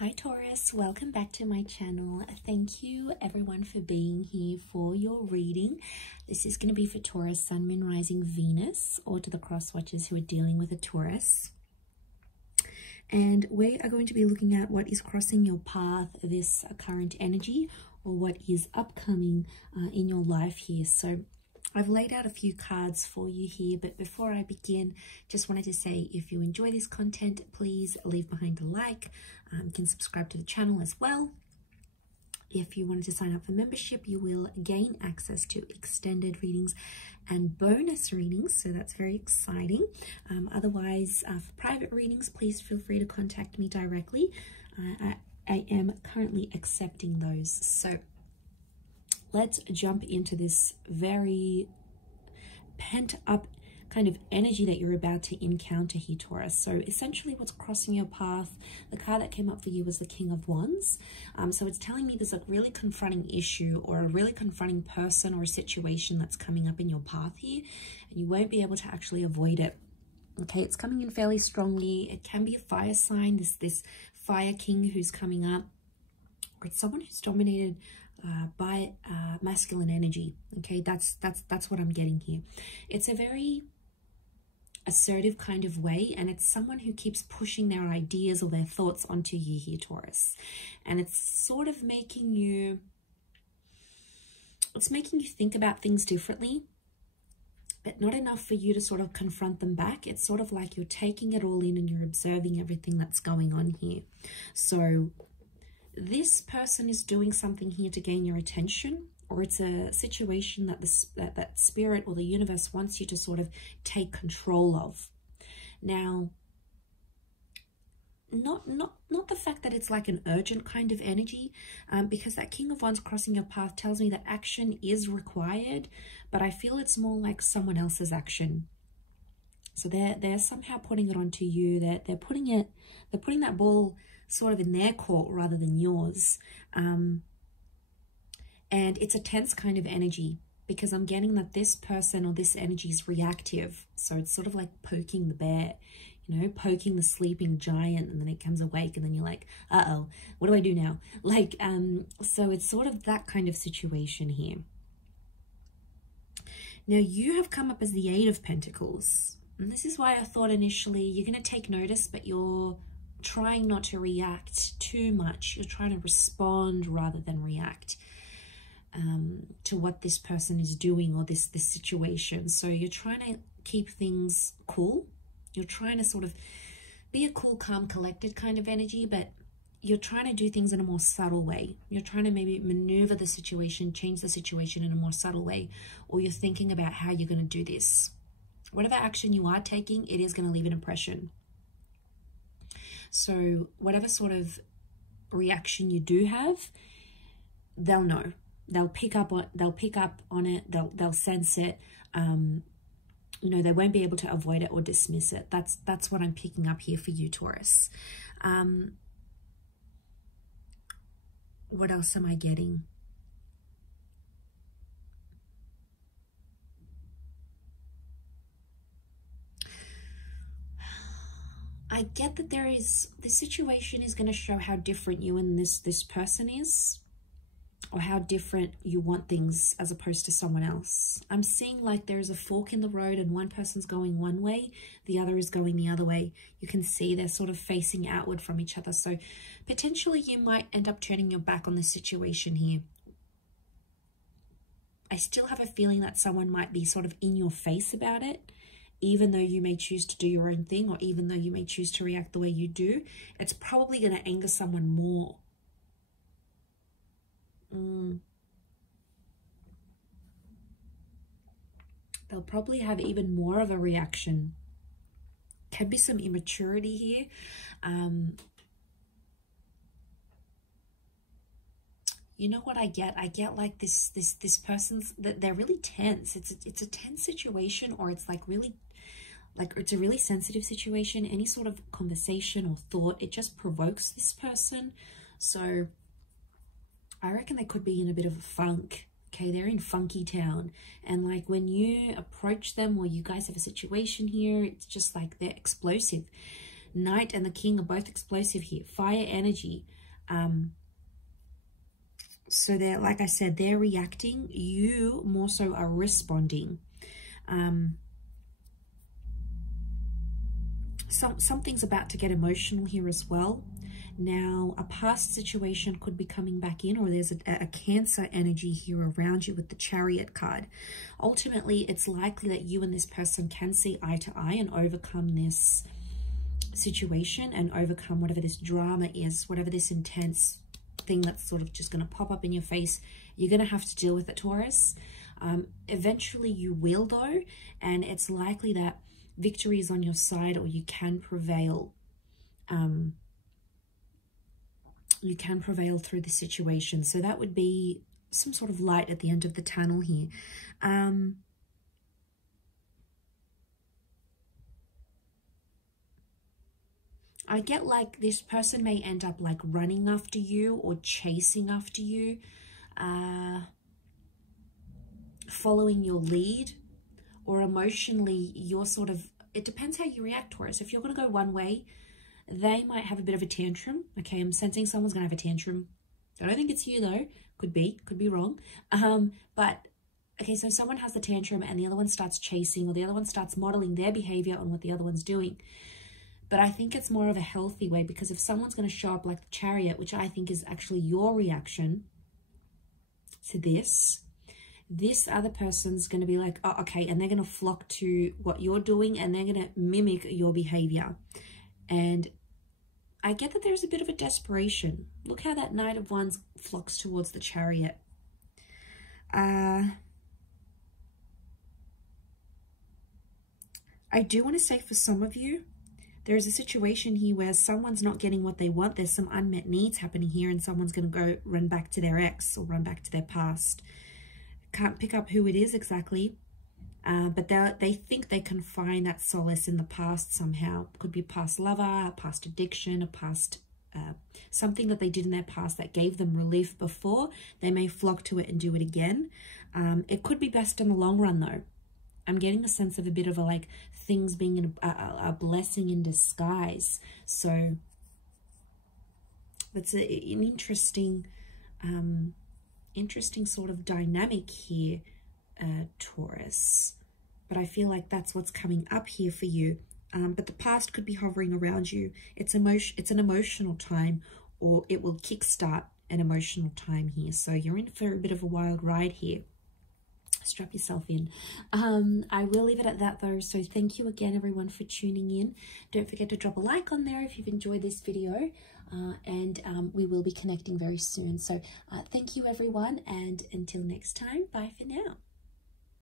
Hi Taurus, welcome back to my channel. Thank you everyone for being here for your reading. This is going to be for Taurus, Sun, Moon, Rising, Venus, or to the cross watchers who are dealing with a Taurus. And we are going to be looking at what is crossing your path, this current energy, or what is upcoming in your life here. So I've laid out a few cards for you here, but before I begin, just wanted to say if you enjoy this content, please leave behind a like. You can subscribe to the channel as well. If you wanted to sign up for membership, you will gain access to extended readings and bonus readings, so that's very exciting. Otherwise, for private readings, please feel free to contact me directly. I am currently accepting those. So let's jump into this very pent up kind of energy that you're about to encounter here, Taurus. So essentially what's crossing your path, the card that came up for you was the King of Wands. So it's telling me there's a really confronting issue or a really confronting person or a situation that's coming up in your path here, and you won't be able to actually avoid it. Okay, it's coming in fairly strongly. It can be a fire sign, this fire king who's coming up, or it's someone who's dominated by masculine energy. Okay, that's what I'm getting here. It's a very assertive kind of way, and it's someone who keeps pushing their ideas or their thoughts onto you here, Taurus. And it's sort of making you think about things differently, but not enough for you to sort of confront them back. It's sort of like you're taking it all in and you're observing everything that's going on here. So this person is doing something here to gain your attention, or it's a situation that that spirit or the universe wants you to sort of take control of. Now, not the fact that it's like an urgent kind of energy, because that King of Wands crossing your path tells me that action is required, but I feel it's more like someone else's action. So they're somehow putting it onto you. They're putting that ball sort of in their court rather than yours. And it's a tense kind of energy, because I'm getting that this person or this energy is reactive. So it's sort of like poking the bear, you know, poking the sleeping giant, and then it comes awake and then you're like, uh-oh, what do I do now? Like, so it's sort of that kind of situation here. Now you have come up as the Eight of Pentacles. And this is why I thought initially you're going to take notice, but you're trying not to react too much. You're trying to respond rather than react to what this person is doing or this situation. So you're trying to keep things cool. You're trying to sort of be a cool, calm, collected kind of energy, but you're trying to do things in a more subtle way. You're trying to maybe maneuver the situation, change the situation in a more subtle way, or you're thinking about how you're going to do this. Whatever action you are taking, it is going to leave an impression. So whatever sort of reaction you do have, they'll know. They'll pick up on it. They'll sense it. You know, they won't be able to avoid it or dismiss it. That's what I'm picking up here for you, Taurus. What else am I getting? I get that this situation is going to show how different you and this person is, or how different you want things as opposed to someone else. I'm seeing like there is a fork in the road and one person's going one way, the other is going the other way. You can see they're sort of facing outward from each other. So potentially you might end up turning your back on this situation here. I still have a feeling that someone might be sort of in your face about it, even though you may choose to do your own thing, or even though you may choose to react the way you do. It's probably going to anger someone more. They'll probably have even more of a reaction. Can be some immaturity here. You know what I get? I get like this person's that they're really tense. It's a tense situation, or it's like really, like it's a really sensitive situation. Any sort of conversation or thought, it just provokes this person. So I reckon they could be in a bit of a funk. Okay, they're in funky town, and like when you approach them or you guys have a situation here, it's just like they're explosive. Knight and the King are both explosive here. Fire energy. So they're, like I said, they're reacting. You more so are responding. Something's about to get emotional here as well. Now, a past situation could be coming back in, or there's a Cancer energy here around you with the Chariot card. Ultimately, it's likely that you and this person can see eye to eye and overcome this situation and overcome whatever this drama is, whatever this intense thing that's sort of just going to pop up in your face. You're going to have to deal with it, Taurus. Eventually you will, though, and it's likely that victory is on your side, or you can prevail. You can prevail through the situation. So that would be some sort of light at the end of the tunnel here. I get like this person may end up like running after you or chasing after you, following your lead, or emotionally you're sort of, it depends how you react, Taurus. If you're going to go one way, they might have a bit of a tantrum. Okay, I'm sensing someone's going to have a tantrum. I don't think it's you though. Could be wrong. But okay, so someone has the tantrum and the other one starts chasing, or the other one starts modeling their behavior on what the other one's doing. But I think it's more of a healthy way, because if someone's going to show up like the Chariot, which I think is actually your reaction to this other person's going to be like, oh, okay, and they're going to flock to what you're doing and they're going to mimic your behavior. And I get that there's a bit of a desperation. Look how that Knight of Wands flocks towards the Chariot. I do want to say, for some of you, there is a situation here where someone's not getting what they want. There's some unmet needs happening here, and someone's going to go run back to their ex or run back to their past. Can't pick up who it is exactly. But they think they can find that solace in the past somehow. Could be a past lover, a past addiction, a past something that they did in their past that gave them relief before. They may flock to it and do it again. It could be best in the long run, though. I'm getting a sense of a bit of a like things being a blessing in disguise. So that's an interesting, interesting sort of dynamic here, Taurus. But I feel like that's what's coming up here for you. But the past could be hovering around you. It's an emotional time, or it will kickstart an emotional time here. So you're in for a bit of a wild ride here. Strap yourself in. I will leave it at that though. So thank you again, everyone, for tuning in. Don't forget to drop a like on there if you've enjoyed this video. And we will be connecting very soon. So thank you, everyone. And until next time, bye for now.